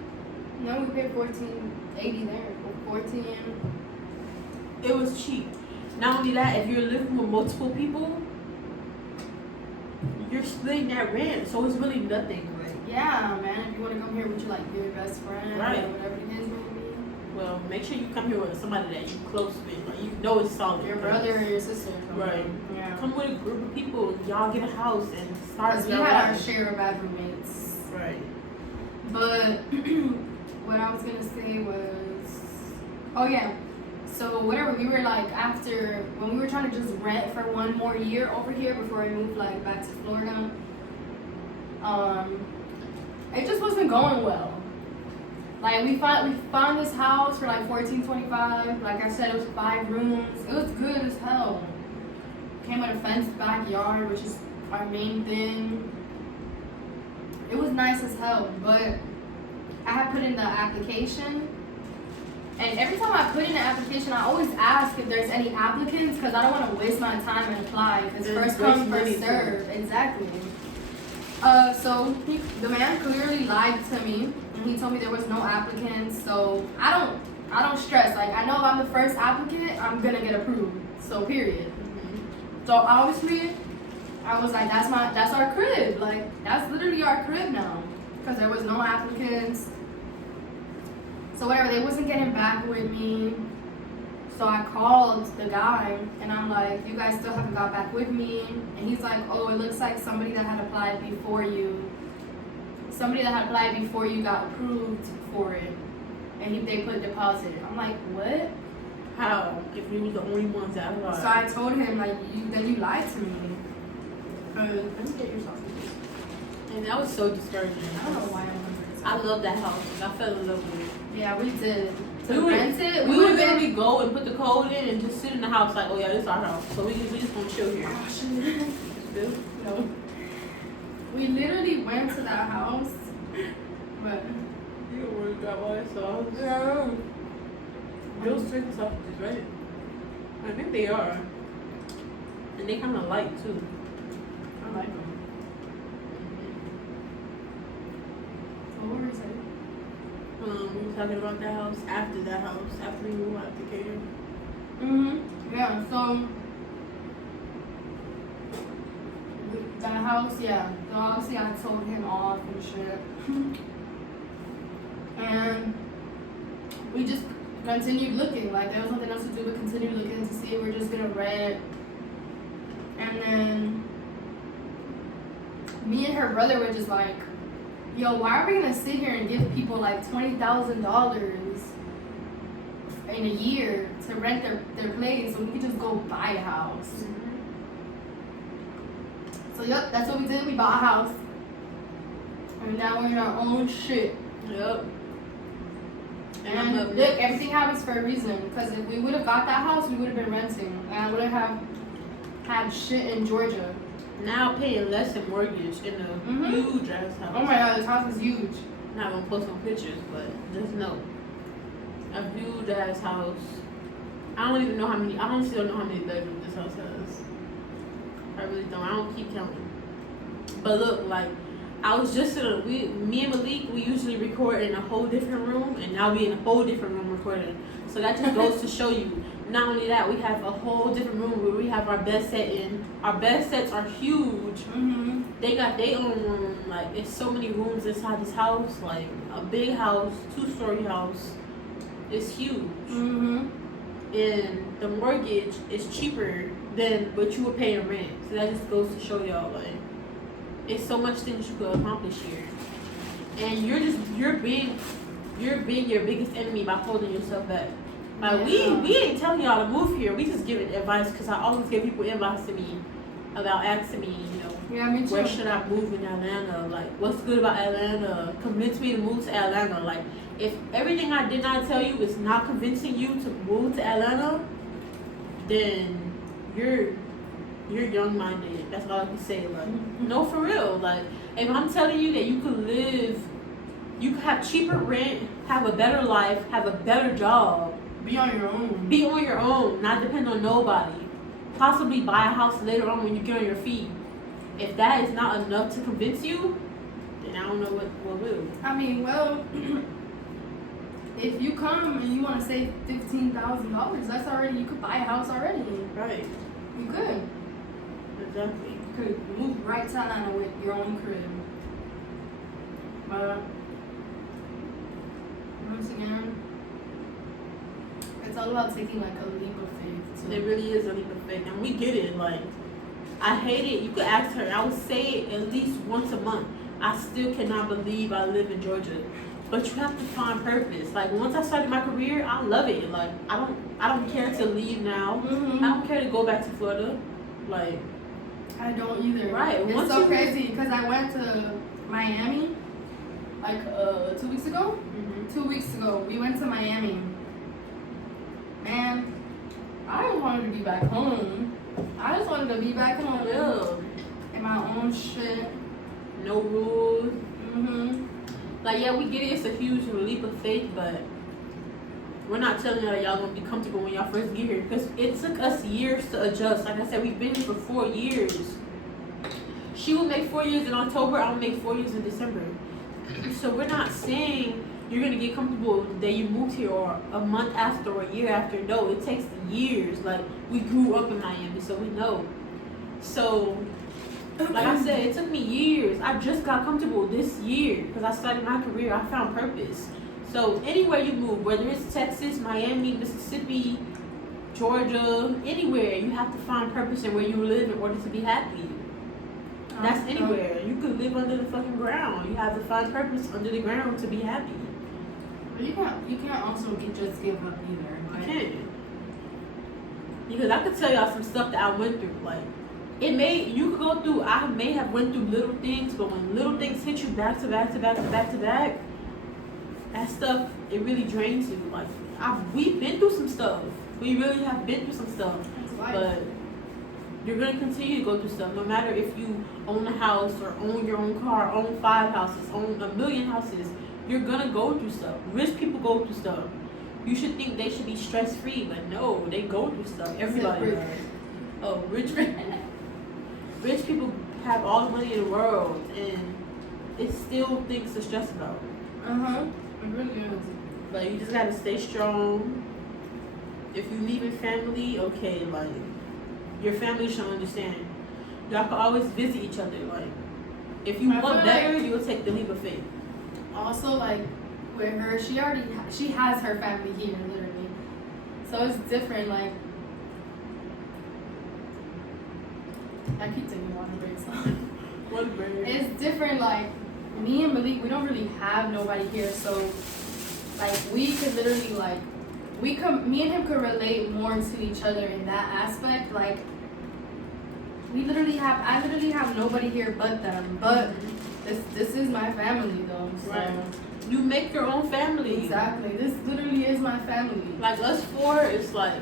No, we paid $14.80 there. 14. It was cheap. Not only that, if you're living with multiple people, you're splitting that rent, so it's really nothing. Like, Yeah, man. If you want to come here with your best friend, Right. or whatever the case may be, well, make sure you come here with somebody that you close with, like you know it's solid. your brother or your sister. Right. Yeah. Come with a group of people. Y'all get a house and start. Because we your had our life. share of bad roommates. Right. But what I was gonna say was, oh yeah. So whatever, we were like, after when we were trying to just rent for 1 more year over here before we moved like back to Florida, it just wasn't going well. Like we found this house for like $14.25. Like I said, it was 5 rooms. It was good as hell. Came with a fenced backyard, which is our main thing. It was nice as hell, but I had put in the application. And every time I put in an application, I always ask if there's any applicants because I don't want to waste my time and apply. Because first come, first serve. Exactly. So the man clearly lied to me, and he told me there was no applicants. So I don't stress. Like I know if I'm the first applicant, I'm gonna get approved. So period. So obviously, I was like, that's our crib. Like, that's literally our crib now. Because there was no applicants. So whatever, they wasn't getting back with me. So I called the guy and I'm like, you guys still haven't got back with me? And he's like, oh, it looks like somebody that had applied before you. Somebody that had applied before you got approved for it. And they put deposit. I'm like, what? How? If we were the only ones that applied. So I told him, like, then you lied to me. Let me get your sausages. And that was so discouraging. I don't know why I'm hungry. I love that house. I fell in love with it. Yeah, we did. We To would rent it, we would literally go and put the code in and just sit in the house like, oh yeah, this is our house. So we just gonna chill here. Oh, shit. Still? No. We literally went to that house, but You don't want to grab all that sauce. yeah. Those chicken sausages, right? I think they are. And they kind of light too. I like them. What were we saying? We were talking about that house, after we moved out to Caden. Yeah, so that house, yeah. So obviously I told him off and shit. And we just continued looking. Like there was nothing else to do but continue looking to see if we're just gonna rent. And then me and her brother were just like, yo, why are we gonna sit here and give people like $20,000 in a year to rent their place when we could just go buy a house? So yep, that's what we did. We bought a house, and now we're in our own shit. Yep. And look, everything happens for a reason. Because if we would have got that house, we would have been renting, and I wouldn't have had shit in Georgia. Now paying less in mortgage in a huge ass house. Oh my god, this house is huge. Not gonna post some pictures, but just know. A huge ass house. I honestly don't know how many bedrooms this house has. I really don't. I don't keep counting. But look, like, I was just me and Malik, we usually record in a whole different room, and now we in a whole different room recording. So that just goes to show you. Not only that, we have a whole different room where we have our bed set in. Our bed sets are huge. They got their own room. Like, it's so many rooms inside this house. Like, a big house, 2-story house. It's huge. And the mortgage is cheaper than what you would pay in rent. So that just goes to show y'all, like, it's so much things you could accomplish here. And you're being your biggest enemy by holding yourself back. Like, we ain't telling y'all to move here. We just giving advice, because I always get people inboxing me about asking me, where should I move in Atlanta? Like, what's good about Atlanta? Convince me to move to Atlanta. Like, if everything I did not tell you is not convincing you to move to Atlanta, then you're young-minded. That's all I can say. Like, no, for real. Like, if I'm telling you that you could have cheaper rent, have a better life, have a better job. Be on your own. Be on your own, not depend on nobody. Possibly buy a house later on when you get on your feet. If that is not enough to convince you, then I don't know what will. I mean, well, if you come and you want to save $15,000, that's already, you could buy a house already. Right. You could. Exactly. You could move right to Atlanta with your own crib. But once again, it's all about taking like a leap of faith. So. It really is a leap of faith, and we get it. Like, I hate it. You could ask her. I would say it at least once a month. I still cannot believe I live in Georgia, but you have to find purpose. Like, once I started my career, I love it. Like, I don't care to leave now. I don't care to go back to Florida. Like, I don't either. Right. It's so crazy because I went to Miami like 2 weeks ago. 2 weeks ago, we went to Miami. Man, I just wanted to be back home. I just wanted to be back home. Yeah. In my own shit. No rules. Like, yeah, we get it. It's a huge leap of faith, but we're not telling y'all that y'all gonna be comfortable when y'all first get here, because it took us years to adjust. Like I said, we've been here for 4 years. She will make 4 years in October. I'll make 4 years in December. So we're not saying you're gonna get comfortable the day you moved here or a month after or a year after. No, it takes years. Like, we grew up in Miami, so we know. So Like I said, it took me years. I just got comfortable this year because I started my career. I found purpose. So anywhere you move, whether it's Texas, Miami, Mississippi, Georgia, anywhere, you have to find purpose in where you live in order to be happy. That's anywhere. You could live under the fucking ground. You have to find purpose under the ground to be happy. But you can't also just give up either. I can't. Because I could tell y'all some stuff that I went through. Like, you could go through, I may have went through little things, but when little things hit you back to back to back to back to back, that stuff, it really drains you. Like, we've been through some stuff. We really have been through some stuff. But you're going to continue to go through stuff. No matter if you own a house or own your own car, own 5 houses, own 1,000,000 houses, you're going to go through stuff. Rich people go through stuff. You should think they should be stress-free, but no, they go through stuff. Everybody does. Oh, rich people have all the money in the world, and it's still things to stress about. It really is. But you just gotta stay strong. If you leave your family, okay, like, your family should understand. Y'all can always visit each other. Like, if you want better, you will take the leap of faith. Also, like, with her, she has her family here, literally. So it's different, like, I keep taking water breaks. One break. It's different, like, me and Malik, we don't really have nobody here, so, like, we could literally, like, me and him could relate more to each other in that aspect. Like, I literally have nobody here but them. But this is my family, though. So. Right. You make your own family. Exactly. This literally is my family. Like, us 4 is like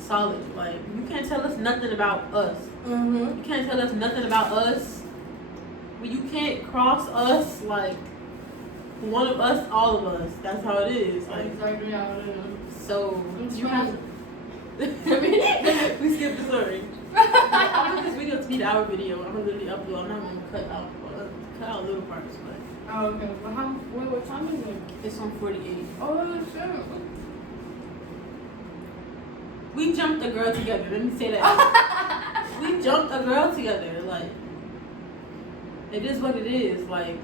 solid. Like, you can't tell us nothing about us. You can't tell us nothing about us. But you can't cross us. Like, one of us, all of us. That's how it is. Like, exactly how it is. So you have. We skipped the story. I want this video to be our video. I'm gonna literally upload. I'm not gonna cut out little parts, but. Oh, okay. Well, what time is it? It's on 48. Oh, shit. We jumped a girl together. Let me say that. We jumped a girl together. Like, it is what it is. Like,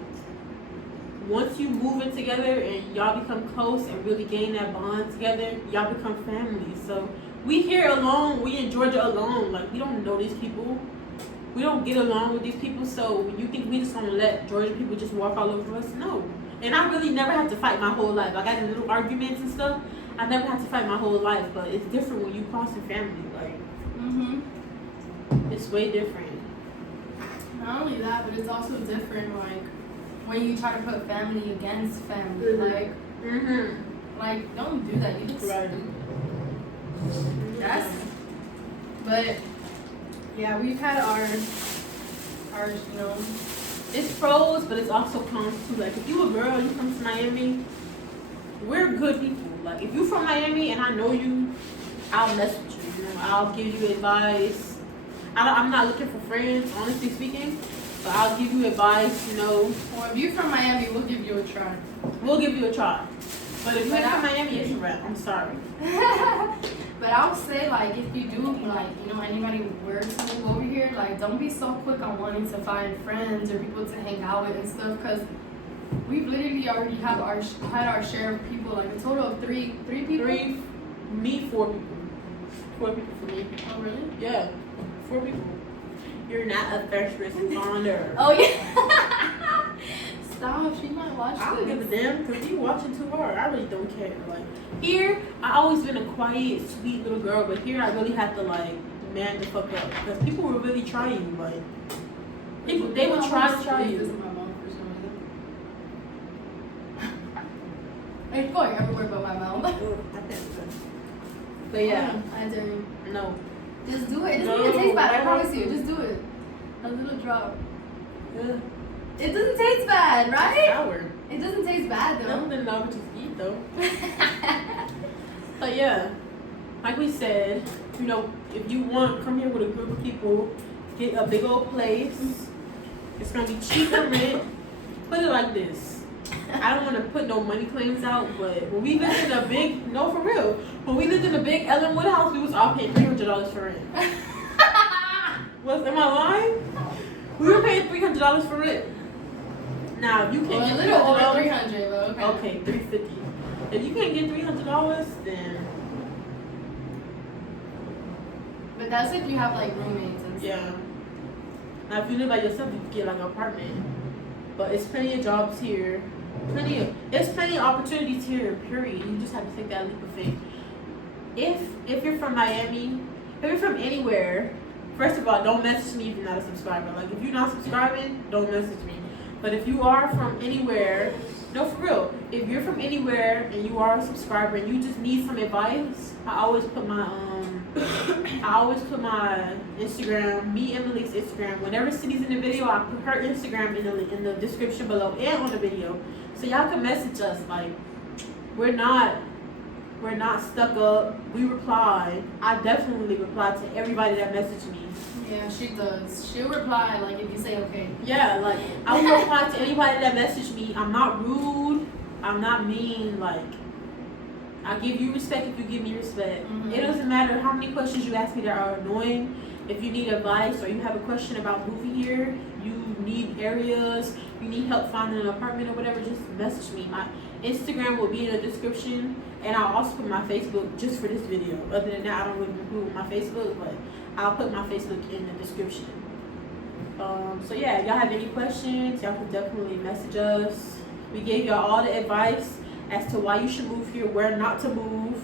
once you move in together and y'all become close and really gain that bond together, y'all become family. So we here alone. We in Georgia alone. Like, we don't know these people. We don't get along with these people, so you think we just gonna let Georgia people just walk all over us? No. And I really never had to fight my whole life. I got in little arguments and stuff. I never had to fight my whole life, but it's different when you cross a family. Like, it's way different. Not only that, but it's also different, like, when you try to put family against family. Like, like, don't do that. You just, that's, but, yeah, we've had our, you know, it's pros, but it's also cons too. Like, if you a girl, you come to Miami, we're good people. Like, if you from Miami and I know you, I'll mess with you. You know, I'll give you advice. I'm not looking for friends, honestly speaking, but I'll give you advice. You know. Well, if you're from Miami, we'll give you a try. We'll give you a try. But if you're from Miami, it's a wrap. I'm sorry. But I'll say, like, if you do, like, you know, anybody were to move over here, like, don't be so quick on wanting to find friends or people to hang out with and stuff, because we've literally already had our share of people, like a total of three people. 4 people. 4 people for me. Oh, really? Yeah, 4 people. You're not a first responder. Oh, yeah. Stop, she might watch I don't this. give a damn because you watching too hard. I really don't care. Like, here, I always been a quiet, sweet little girl, but here I really have to, like, man the fuck up because people will really try you. Like, people, they will try you. This is my mom for some reason. It's going everywhere but my mouth. But yeah, I dare you. no. Just do it. It No, doesn't even taste bad. I no. promise you. Just do it. A little drop. Ugh. It doesn't taste bad, right? Sour. It doesn't taste bad though. Nothing I would just eat though. But yeah, like we said, you know, if you want, come here with a group of people, get a big old place. It's gonna be cheap to rent. Put it like this. I don't want to put no money claims out, but when we lived in a big, no for real, when we lived in a big Ellenwood house, we was all paying $300 for rent. Am I lying? We were paying $300 for it. Now if you can't Well, a get little over $300, 300, but okay. okay, $350. If you can't get $300, then But that's if you have like roommates and stuff. yeah. Now if you live by yourself, you can get like an apartment. But it's plenty of jobs here. There's plenty of opportunities here, period. You just have to take that leap of faith. If you're from Miami, if you're from anywhere, first of all, don't message me if you're not a subscriber. Like if you're not subscribing, don't message me. But if you are from anywhere, no, for real. If you're from anywhere and you are a subscriber and you just need some advice, I always put my Instagram, me Emily's Instagram. Whenever Cindy's in the video, I put her Instagram in the description below and on the video, so y'all can message us. Like we're not stuck up. We reply. I definitely reply to everybody that messaged me. Yeah, she does. She'll reply like if you say okay. Yeah, like I will reply to anybody that messaged me. I'm not rude. I'm not mean. Like I give you respect if you give me respect. Mhm. It doesn't matter how many questions you ask me that are annoying. If you need advice or you have a question about moving here, you need areas, you need help finding an apartment or whatever, just message me. My Instagram will be in the description, and I'll also put my Facebook just for this video. Other than that, I don't really include my Facebook, but I'll put my Facebook in the description. So yeah, if y'all have any questions, y'all can definitely message us. We gave y'all all the advice as to why you should move here, where not to move.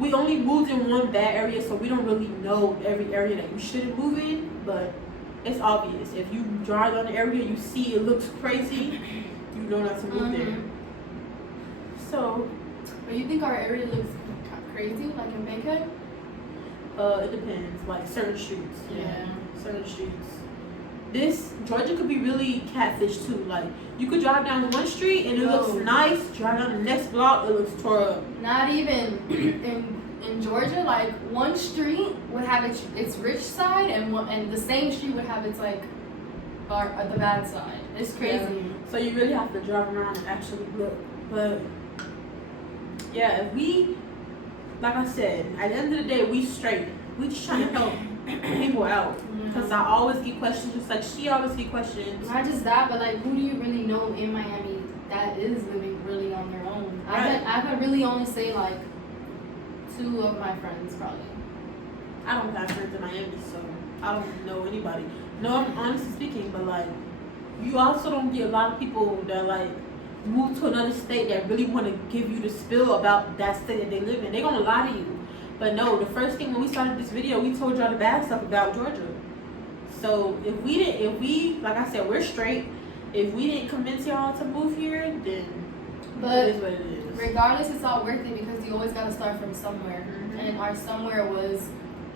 We only moved in one bad area, so we don't really know every area that you shouldn't move in, but it's obvious. If you drive on the area, you see it looks crazy, you know not to move there. So, But you think our area looks crazy, like in Bankhead? it depends, like certain streets. Yeah. Certain streets. Georgia could be really catfish too. Like, you could drive down one street and it looks nice, drive down the next block, it looks tore up. Not even in Georgia, like one street would have its rich side, and the same street would have its like the bad side. It's crazy. Yeah. So you really have to drive around and actually look. But yeah, if we, like I said, at the end of the day, we straight. We just trying to help people out. Because I always get questions, just like she always get questions. Not just that, but like, who do you really know in Miami that is living really on their own? Right. I could really only say like 2 of my friends probably. I don't have friends in Miami, so I don't know anybody. No, I'm honestly speaking, but like, you also don't get a lot of people that like move to another state that really want to give you the spill about that state that they live in. They're gonna lie to you. But no, the first thing when we started this video, we told y'all the bad stuff about Georgia. So if we, like I said, we're straight. If we didn't convince y'all to move here, then But it is what it is. regardless, it's all worth it because you always gotta start from somewhere, and our somewhere was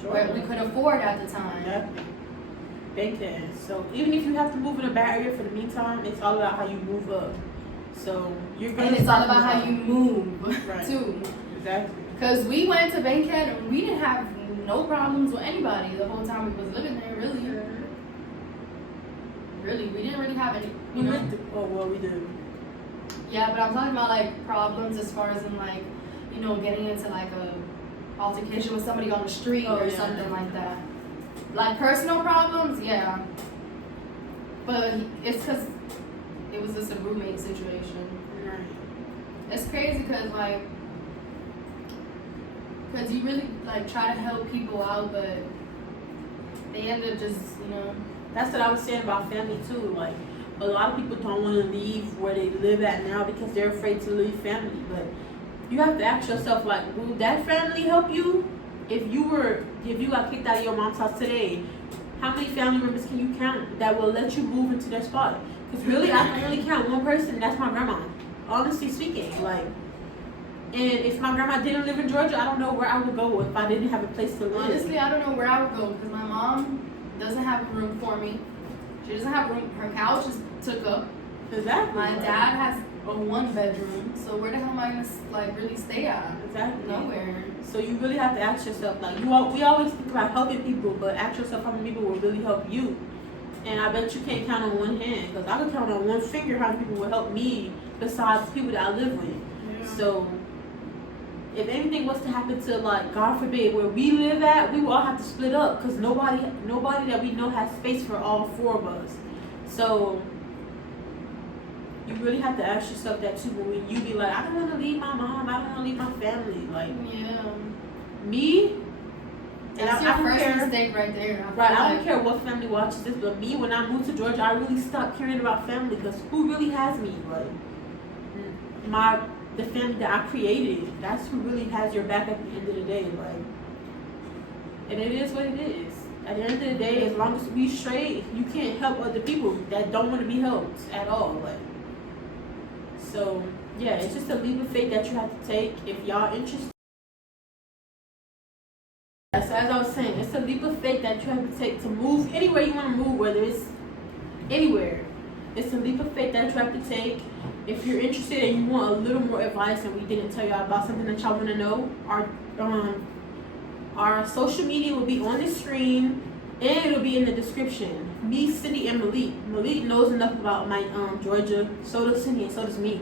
where we could afford at the time. Yeah. Bankhead. So even if you have to move in a bad area for the meantime, it's all about how you move up. So you're gonna. And it's all about how you move Right. too. Exactly. Because we went to Bankhead and we didn't have no problems with anybody the whole time we was living there. Really, we didn't really have any. We did. Oh well, we did. Yeah, but I'm talking about like problems as far as in like, getting into like a altercation with somebody on the street or something like that. Like personal problems, yeah. But it's because it was just a roommate situation. Right. It's crazy because you really like try to help people out, but they end up just, That's what I was saying about family too. Like, a lot of people don't want to leave where they live at now because they're afraid to leave family. But you have to ask yourself, like, will that family help you? If you got kicked out of your mom's house today, how many family members can you count that will let you move into their spot? Because really, I can only count one person. That's my grandma. Honestly speaking, like. And if my grandma didn't live in Georgia, I don't know where I would go if I didn't have a place to live. Honestly, I don't know where I would go because my mom doesn't have a room for me. She doesn't have room. Her couch is took up. Exactly. My dad has a 1-bedroom. So where the hell am I gonna really stay at? Exactly. Nowhere. So you really have to ask yourself, like, we always think about helping people, but ask yourself how many people will really help you. And I bet you can't count on one hand, because I could count on one finger how many people will help me besides people that I live with. Yeah. So if anything was to happen to, like, God forbid, where we live at, we will all have to split up because nobody that we know has space for all 4 of us. So you really have to ask yourself that too. When you be like, I don't want to leave my mom, I don't want to leave my family. Like, Yeah. me, and That's I your don't first care. mistake right there. Right, I feel don't care what family watches this, but me, when I moved to Georgia, I really stopped caring about family because who really has me? Like, the family that I created, that's who really has your back at the end of the day. Like, and it is what it is. At the end of the day, as long as we straight, you can't help other people that don't want to be helped at all. Like, so yeah, it's just a leap of faith that you have to take if y'all interested. So as I was saying, it's a leap of faith that you have to take to move anywhere you want to move, whether it's anywhere. It's a leap of faith that you have to take. If you're interested and you want a little more advice and we didn't tell y'all about something that y'all want to know, our social media will be on the screen and it'll be in the description. Me, Cindy, and Malik. Malik knows enough about my Georgia. So does Cindy and so does me.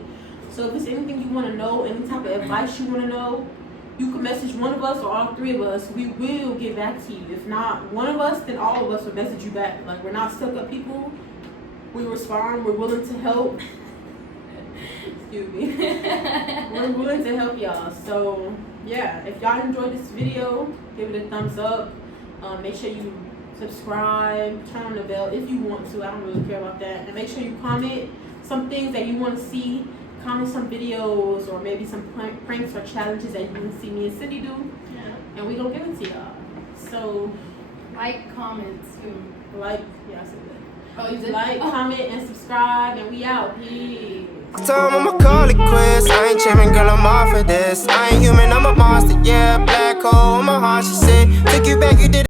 So if there's anything you want to know, any type of advice you want to know, you can message one of us or all 3 of us. We will get back to you. If not one of us, then all of us will message you back. Like, we're not stuck up people. We respond. We're willing to help. Excuse me. We're willing to help y'all. So yeah, if y'all enjoyed this video, give it a thumbs up. Make sure you subscribe, turn on the bell if you want to. I don't really care about that. And make sure you comment some things that you want to see. Comment some videos or maybe some pranks or challenges that you want to see me and Cindy do. Yeah. And we gonna give it to y'all. So Like, comments too. like, yeah, I said that. Oh, you did? Like, comment, and subscribe, and we out. Peace. Time I'ma call it quits. I ain't tripping, girl, I'm off of this. I ain't human, I'm a monster, yeah. Black hole in my heart, she said. Took you back, you did